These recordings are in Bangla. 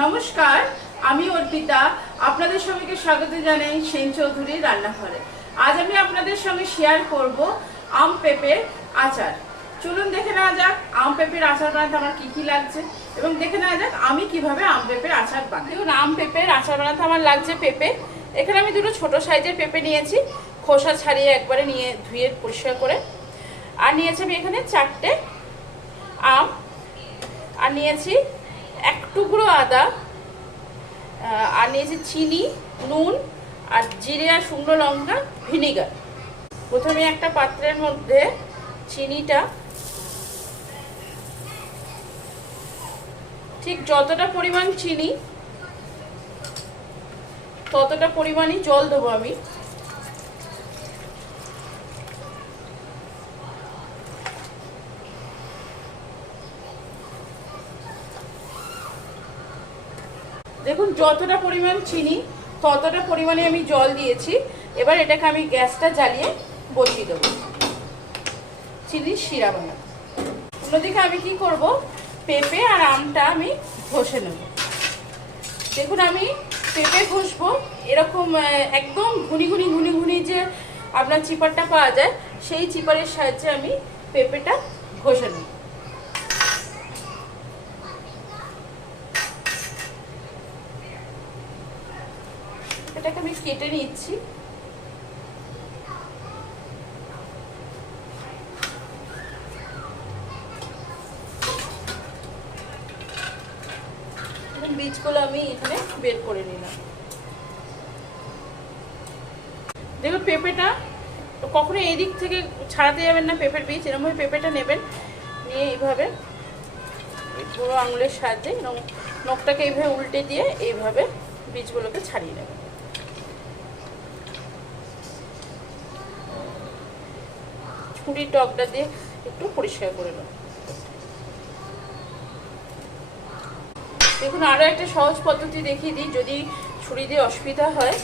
নমস্কার, আমি অর্পিতা। আপনাদের সবাইকে স্বাগত জানাই সেন চৌধুরীর রান্নাঘরে। আজ আমি আপনাদের সঙ্গে শেয়ার করব আম পেঁপের আচার। চলুন দেখে নেওয়া যাক, আম পেঁপের আচার বানাতে আমার কী কী লাগছে এবং দেখে নেওয়া যাক আমি কীভাবে আম পেঁপের আচার বানাই। দেখুন, আম পেঁপের আচার বানাতে আমার লাগছে পেঁপে। এখানে আমি দুটো ছোট সাইজের পেঁপে নিয়েছি। খোসা ছাড়িয়ে একবারে নিয়ে ধুয়ে পরিষ্কার করে। আর নিয়েছি আমি এখানে চারটে আম। আর নিয়েছি এক টুকরো আদা আর নিয়েছি চিনি, নুন আর জিরে আর শুকনো লঙ্কা, ভিনিগার। প্রথমে একটা পাত্রের মধ্যে চিনিটা ঠিক যতটা পরিমাণ চিনি, ততটা পরিমাণই জল দেবো আমি। দেখুন, যতটা পরিমাণ চিনি, ততটা পরিমাণে আমি জল দিয়েছি। এবার এটাকে আমি গ্যাসটা জ্বালিয়ে বসিয়ে দেবো। চিনির শিরা বানাবো। অন্যদিকে আমি কি করব? পেঁপে আর আমটা আমি ঘষে নেব। দেখুন, আমি পেঁপে ঘষবো। এরকম একদম ঘুনি ঘুনি ঘুনি ঘুনি যে আপনার চিপারটা পাওয়া যায়, সেই চিপারের সাহায্যে আমি পেঁপেটা ঘষে নেব এটাকে আমি কেটে নিচ্ছি। বীজগুলো আমি এখানে বের করে নিলাম। দেখুন পেঁপেটা, কখনো এই দিক থেকে ছাড়াতে যাবেন না পেঁপের বীজ এরকমভাবে পেঁপেটা নেবেন, নিয়ে এইভাবে এই পুরো আঙুলের সাহায্যে নখটাকে এইভাবে উল্টে দিয়ে এইভাবে বীজগুলোকে ছাড়িয়ে নেবেন। ছুরির টকটা দিয়ে একটু পরিষ্কার করে নেব দেখুন আরও একটা সহজ পদ্ধতি দেখিয়ে দিই, যদি ছুরি দিয়ে অসুবিধা হয়,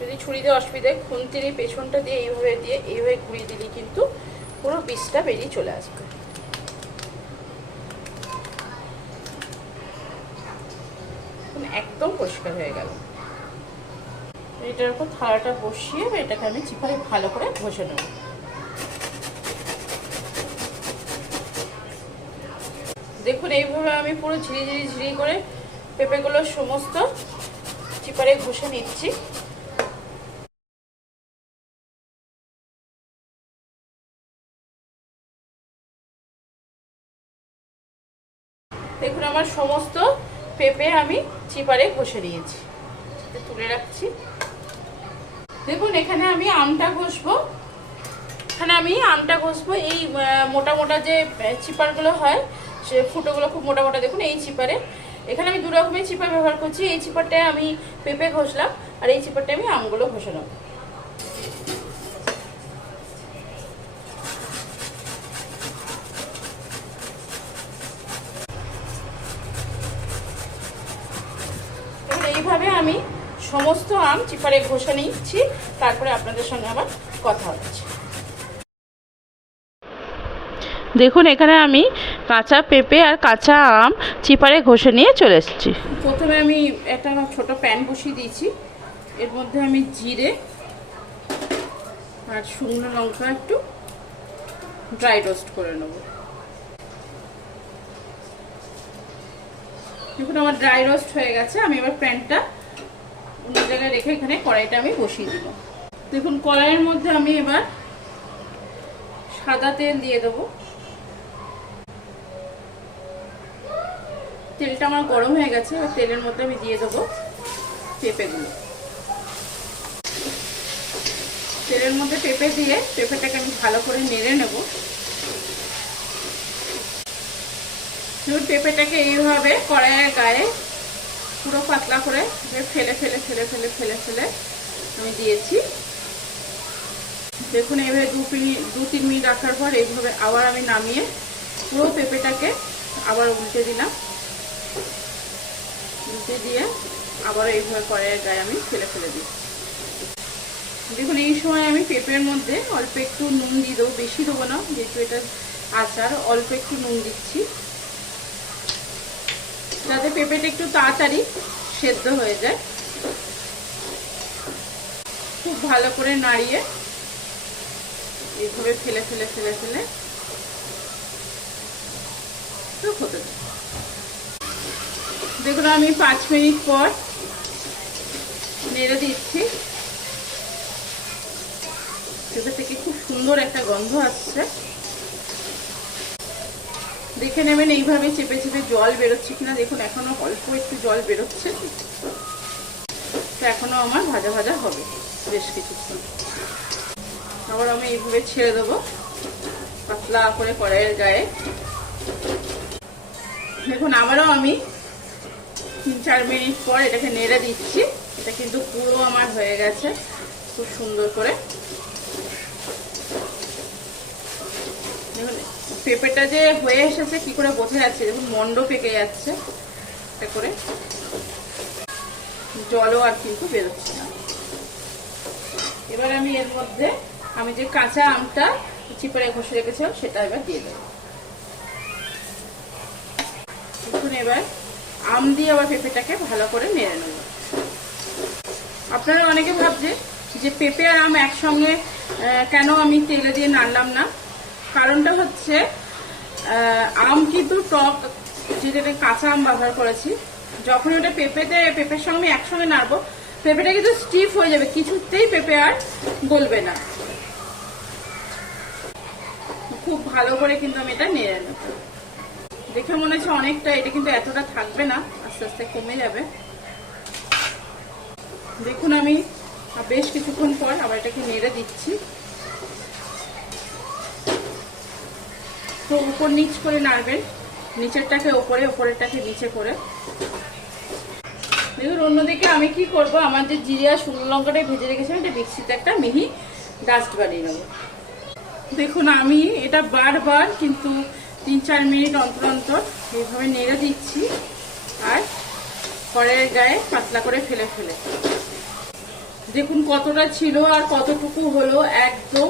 যদি ছুরি দিয়ে অসুবিধা হয়, খুন্তির এই পেছনটা দিয়ে এইভাবে দিয়ে এইভাবে ঘুরিয়ে দিলে কিন্তু পুরো বীজটা বেরিয়ে চলে আসবে। একদম পরিষ্কার হয়ে গেল। এটার উপর থালাটা বসিয়ে এটাকে আমি চিপারে ভালো করে ঘষে নেব। দেখুন, এইভাবে আমি পুরো ঝিরি ঝিরি ঝিরি করে পেঁপেগুলো সমস্ত চিপারে ঘষে নিচ্ছি। দেখুন, আমার সমস্ত পেঁপে আমি চিপারে ঘষে নিয়েছি। তুলে রাখছি। দেখুন, এখানে আমি আমটা ঘষবো। এখানে আমি আমটা ঘষবো। এই মোটা মোটা যে চিপারগুলো হয় ফুটোগুলো খুব মোটা মোটা দেখুন, এই চিপারে। এখানে আমি দু রকমের চিপার ব্যবহার করছি। এই চিপারটায় আমি পেঁপে ঘষলাম, আর এই চিপারটায় আমি আমগুলো ঘষে নেব। এইভাবে আমি সমস্ত আম চিপারে ঘষে নিচ্ছি, তারপরে আপনাদের সঙ্গে আবার কথা হচ্ছে দেখুন, এখানে আমি কাঁচা পেঁপে আর কাঁচা আম চিপারে ঘষে নিয়ে চলে এসেছি। প্রথমে আমি একটা ছোট প্যান বসিয়ে দিয়েছি। এর মধ্যে আমি জিরে আর শুকনো লঙ্কা একটু ড্রাই রোস্ট করে নেব। দেখুন, আমার ড্রাই রোস্ট হয়ে গেছে। আমি এবার প্যানটা অন্য জায়গায় রেখে এখানে কড়াইটা আমি বসিয়ে দিব দেখুন, কড়াইয়ের মধ্যে আমি এবার সাদা তেল দিয়ে দেবো। তেলটা আমার গরম হয়ে গেছে, এবার তেলের মধ্যে আমি দিয়ে দেবো পেঁপেগুলো। তেলের মধ্যে পেঁপে দিয়ে পেঁপেটাকে আমি ভালো করে নেড়ে নেব। পেঁপেটাকে এইভাবে কড়াইয়ের গায়ে পুরো পাতলা করে ফেলে ফেলে ফেলে ফেলে ফেলে ফেলে আমি দিয়েছি। দেখুন এইভাবে দু মিনিট, দু, তিন মিনিট রাখার পর এইভাবে আবার আমি নামিয়ে পুরো পেঁপেটাকে আবার উল্টে দিলাম। উল্টে দিয়ে আবার এইভাবে কড়াইয়ের গায়ে আমি ফেলে ফেলে দিই। দেখুন, এই সময় আমি পেঁপের মধ্যে অল্প একটু নুন দিয়ে দেবো, বেশি দেবো না, যেহেতু এটা আচার, অল্প একটু নুন দিচ্ছি। যাতে পেঁপেটা একটু তাড়াতাড়ি সেদ্ধ হয়ে যায়। খুব ভালো করে নাড়িয়ে এইভাবে ফেলে ফেলে ফেলে ফেলে। হতে দেব। দেখুন, আমি পাঁচ মিনিট পর নেড়ে দিচ্ছি। ভেতর থেকে খুব সুন্দর একটা গন্ধ আসছে। দেখে নেবেন, এইভাবে চেপে চেপে জল বেরোচ্ছে কিনা। দেখুন, এখনও অল্প একটু জল বেরোচ্ছে। তো এখনও আমার ভাজা ভাজা হবে বেশ কিছুক্ষণ। আবার আমি এইভাবে ছেড়ে দেবো, পাতলা করে কড়াইয়ের গায়ে। দেখুন, আবারও আমি তিন চার মিনিট পর এটাকে নেড়ে দিচ্ছি। এটা কিন্তু পুরো আমার হয়ে গেছে। খুব সুন্দর করে। পেঁপেটা যে হয়ে এসেছে, কি করে বোঝা যাচ্ছে? দেখুন, মন্ড পেকে যাচ্ছে। এটা করে জলও আর কিন্তু বেরোচ্ছে না। এবার আমি এর মধ্যে, আমি যে কাঁচা আমটা চিপড়ে ঘষে রেখেছিলাম, সেটা এবার দিয়ে দেবো। দেখুন, এবার আম দিয়ে আবার পেঁপেটাকে ভালো করে নেড়ে নেব। আপনারা অনেকে ভাবছে যে পেঁপে আর আম একসঙ্গে কেন আমি তেলে দিয়ে নাড়লাম না? কারণটা হচ্ছে আম কিন্তু টক, যেটা কাঁচা আম ব্যবহার করেছি, যখন ওটা পেঁপেতে, পেঁপের সঙ্গে আমি একসঙ্গে নাড়বো, পেঁপেটা কিন্তু স্টিফ হয়ে যাবে, কিছুতেই পেঁপে আর গলবে না। খুব ভালো করে কিন্তু আমি এটা নেড়ে নেব। দেখে মনে হচ্ছে অনেকটা, এটা কিন্তু এতটা থাকবে না, আস্তে আস্তে কমে যাবে। দেখুন আমি বেশ কিছুক্ষণ পর আবার এটাকে নেড়ে দিচ্ছি। তো উপর নিচ করে নাড়বেন, নিচেরটাকে ওপরে, ওপরেরটাকে নিচে করে। দেখুন, অন্যদিকে আমি কি করব? আমার যে জিরিয়া শুকনো লঙ্কাটা ভেজে রেখেছিলাম, এটা মিক্সিতে একটা মিহি ডাস্ট বানিয়ে নেব। দেখুন, আমি এটা বারবার কিন্তু তিন চার মিনিট অন্তর অন্তর এইভাবে নেড়ে দিচ্ছি আর কড়াইয়ের গায়ে পাতলা করে ফেলে ফেলে। দেখুন কতটা ছিল আর কতটুকু হলো, একদম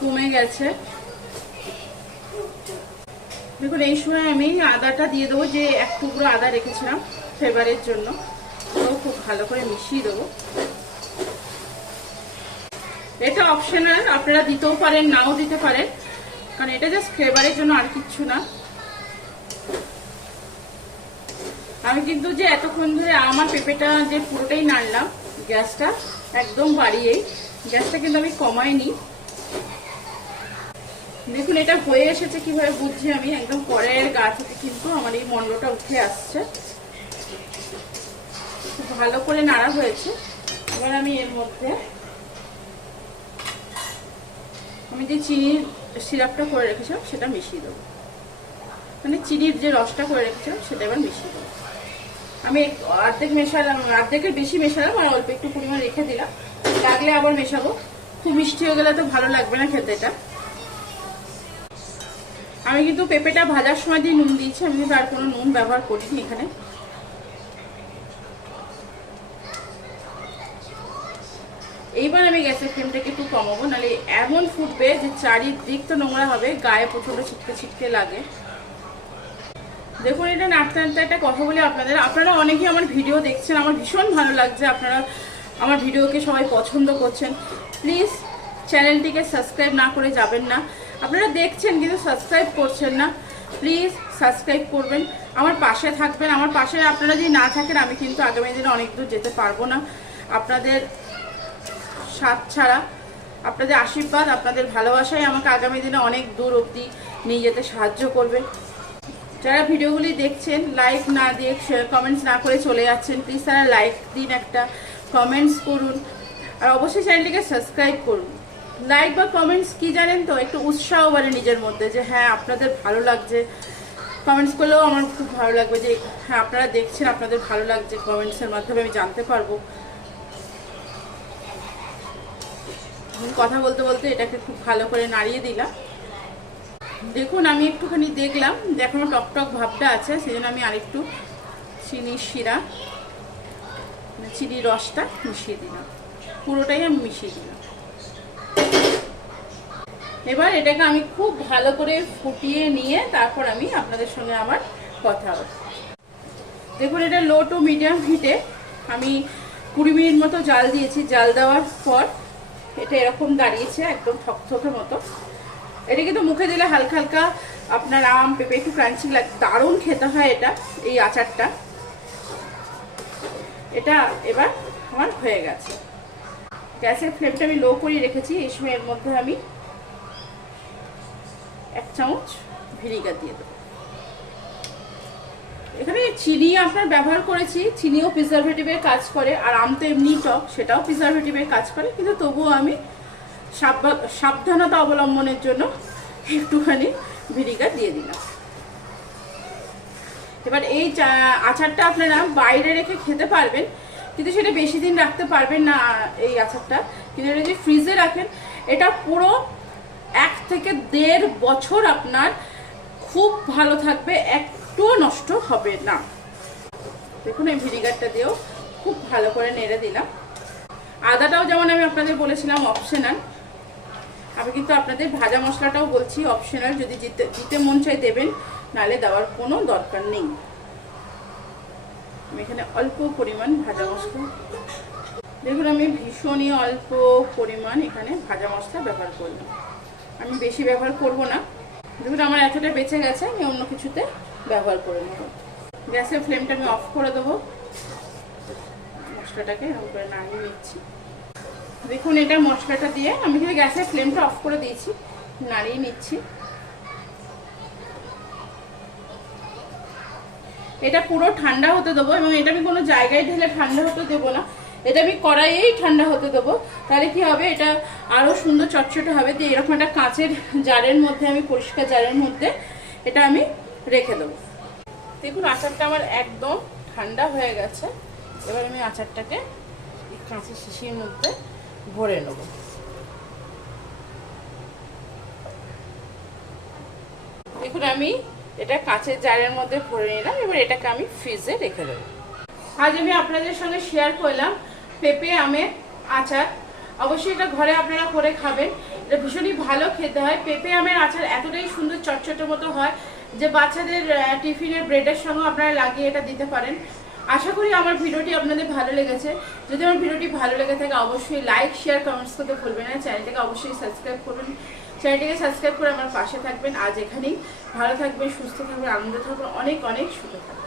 কমে গেছে। দেখুন, এই সময় আমি আদাটা দিয়ে দেবো, যে এক টুকরো আদা রেখেছিলাম ফ্লেভারের জন্য। তো খুব ভালো করে মিশিয়ে দেবো। এটা অপশনাল, আপনারা দিতেও পারেন, নাও দিতে পারেন। কারণ এটা জাস্ট ফ্লেভারের জন্য আর কিচ্ছু না। আমি কিন্তু যে এতক্ষণ ধরে আমার পেঁপেটা যে পুরোটাই নাড়লাম গ্যাসটা একদম বাড়িয়েই গ্যাসটা কিন্তু আমি কমাইনি। দেখুন, এটা হয়ে এসেছে কীভাবে বুঝছি আমি, একদম কড়াইয়ের গা থেকে কিন্তু আমার এই মন্ডটা উঠে আসছে। ভালো করে নাড়া হয়েছে। এবার আমি এর মধ্যে আমি যে চিনির সিরাপটা করে রেখেছিলাম, সেটা মিশিয়ে দেবো। মানে চিনির যে রসটা করে রেখেছিলাম, সেটা এবার মিশিয়ে দেবো। আমি অর্ধেক মেশালাম, অর্ধেকের বেশি মেশালাম আর অল্প একটু পরিমাণ রেখে দিলাম। লাগলে আবার মেশাবো। খুব মিষ্টি হয়ে গেলে তো ভালো লাগবে না খেতে এটা। আমি কিন্তু পেঁপেটা ভাজার সময় দিয়ে নুন দিয়েছি, আমি কিন্তু আর কোনো নুন ব্যবহার করিনি এখানে। এইবার আমি গ্যাসের ফ্লেমটাকে একটু কমাবো, নাহলে এমন ফুটবে যে চারিদিক তো নোংরা হবে, গায়ে প্রচণ্ড ছিটকে ছিটকে লাগে। দেখুন, এটা নাড়তে নাড়তে একটা কথা বলি আপনাদের। আপনারা অনেকেই আমার ভিডিও দেখছেন, আমার ভীষণ ভালো লাগছে। আপনারা আমার ভিডিওকে সবাই পছন্দ করছেন। প্লিজ চ্যানেলটিকে সাবস্ক্রাইব না করে যাবেন না। আপনারা দেখছেন কিন্তু সাবস্ক্রাইব করছেন না। প্লিজ সাবস্ক্রাইব করবেন। আমার পাশে থাকবেন। আমার পাশে আপনারা যদি না থাকেন, আমি কিন্তু আগামী দিনে অনেক দূর যেতে পারব না। আপনাদের সাথ ছাড়া। আপনাদের আশীর্বাদ, আপনাদের ভালোবাসাই আমাকে আগামী দিনে অনেক দূর অবধি নিয়ে যেতে সাহায্য করবে। যারা ভিডিওগুলি দেখছেন লাইক না দিয়ে কমেন্টস না করে চলে যাচ্ছেন প্লিজ তারা লাইক দিন একটা কমেন্টস করুন। আর অবশ্যই চ্যানেলটিকে সাবস্ক্রাইব করুন। লাইক বা কমেন্টস কি জানেন তো? একটু উৎসাহ বাড়ে নিজের মধ্যে যে হ্যাঁ আপনাদের ভালো লাগছে। কমেন্টস করলেও আমার খুব ভালো লাগবে যে হ্যাঁ আপনারা দেখছেন, আপনাদের ভালো লাগছে। কমেন্টসের মাধ্যমে আমি জানতে পারব আমি কথা বলতে বলতে এটাকে খুব ভালো করে নাড়িয়ে দিলাম। দেখুন, আমি একটুখানি দেখলাম যে এখনও টক টক ভাবটা আছে সেই জন্য আমি আরেকটু চিনির শিরা মানে চিনির রসটা মিশিয়ে দিলাম। পুরোটাই আমি মিশিয়ে দিলাম। এবার এটাকে আমি খুব ভালো করে ফুটিয়ে নিয়ে তারপর আমি আপনাদের সঙ্গে আমার কথা হবে দেখুন, এটা লো টু মিডিয়াম হিটে আমি কুড়ি মিনিট মতো জাল দিয়েছি। জাল দেওয়ার পর এটা এরকম দাঁড়িয়েছে, একদম থকথকে মতো। এটা কিন্তু মুখে দিলে হালকা হালকা আপনার আম, পেঁপে, একটু ক্রাঞ্চি লাগে দারুণ খেতে হয় এটা, এই আচারটা। এটা এবার আমার হয়ে গেছে। গ্যাসের ফ্লেমটা আমি লো করে রেখেছি, এই সময় এর মধ্যে আমি এক চামচ ভিনিগার দিয়ে দেবো। এখানে চিনি আপনার ব্যবহার করেছি, চিনিও প্রিজারভেটিভের কাজ করে, আর আম তো এমনি টক, সেটাও প্রিজারভেটিভের কাজ করে, কিন্তু তবুও আমি সাবধানতা অবলম্বনের জন্য একটুখানি ভিনিগার দিয়ে দিলাম। এবার এই আচারটা আপনারা বাইরে রেখে খেতে পারবেন, কিন্তু সেটা বেশি দিন রাখতে পারবেন না এই আচারটা। কিন্তু এটা যদি ফ্রিজে রাখেন, এটা পুরো এক থেকে দেড় বছর আপনার খুব ভালো থাকবে একটুও নষ্ট হবে না। দেখুন, এই ভিনিগারটা দিয়েও খুব ভালো করে নেড়ে দিলাম। আদাটাও যেমন আমি আপনাদের বলেছিলাম অপশনাল আমি কিন্তু আপনাদের ভাজা মশলাটাও বলছি অপশনাল যদি দিতে মন চাই দেবেন নালে দেওয়ার কোনো দরকার নেই। আমি এখানে অল্প পরিমাণ ভাজা মশলা। দেখুন, আমি ভীষণই অল্প পরিমাণ এখানে ভাজা মশলা ব্যবহার করলাম। আমি বেশি ব্যবহার করব না। দেখুন, আমার এতটা বেঁচে গেছে, আমি অন্য কিছুতে ব্যবহার করে নেব। গ্যাসের ফ্লেমটা আমি অফ করে দেবো। মশলাটাকে করে নামিয়ে নিচ্ছি। দেখুন, এটা মশলাটা দিয়ে আমি কিন্তু গ্যাসের ফ্লেমটা অফ করে দিয়েছি, নাড়িয়ে নিচ্ছি। এটা পুরো ঠান্ডা হতে দেবো এবং এটা আমি কোনো জায়গায় ঢেলে ঠান্ডা হতে দেবো না। এটা আমি কড়াইয়েই ঠান্ডা হতে দেবো। তাহলে কি হবে? এটা আরও সুন্দর চটচটে হবে। দিয়ে এরকম একটা কাঁচের জারের মধ্যে, আমি পরিষ্কার জারের মধ্যে এটা আমি রেখে দেবো। দেখুন, আচারটা আমার একদম ঠান্ডা হয়ে গেছে। এবার আমি আচারটাকে কাঁচের শিশির মধ্যে ভরে নেব। দেখুন, আমি এটা কাঁচের জারের মধ্যে ভরে নিলাম। এবার এটাকে আমি ফ্রিজে রেখে দেবো। আজ আমি আপনাদের সঙ্গে শেয়ার করলাম পেঁপে আমের আচার। অবশ্যই এটা ঘরে আপনারা করে খাবেন। এটা ভীষণই ভালো খেতে হয়। পেঁপে আমের আচার এতটাই সুন্দর, চটচটে মতো হয়। যে বাচ্চাদের টিফিনের ব্রেডের সঙ্গে আপনারা লাগিয়ে এটা দিতে পারেন। আশা করি আমার ভিডিওটি আপনাদের ভালো লেগেছে। যদি আমার ভিডিওটি ভালো লেগে থাকে, অবশ্যই লাইক শেয়ার কমেন্টস করতে ভুলবেন না। চ্যানেলটাকে অবশ্যই সাবস্ক্রাইব করুন। চ্যানেলটিকে সাবস্ক্রাইব করে আমার পাশে থাকবেন। আজ এখানেই। ভালো থাকবেন, সুস্থ থাকবেন, আনন্দ থাকবেন। অনেক অনেক সুখে থাকবেন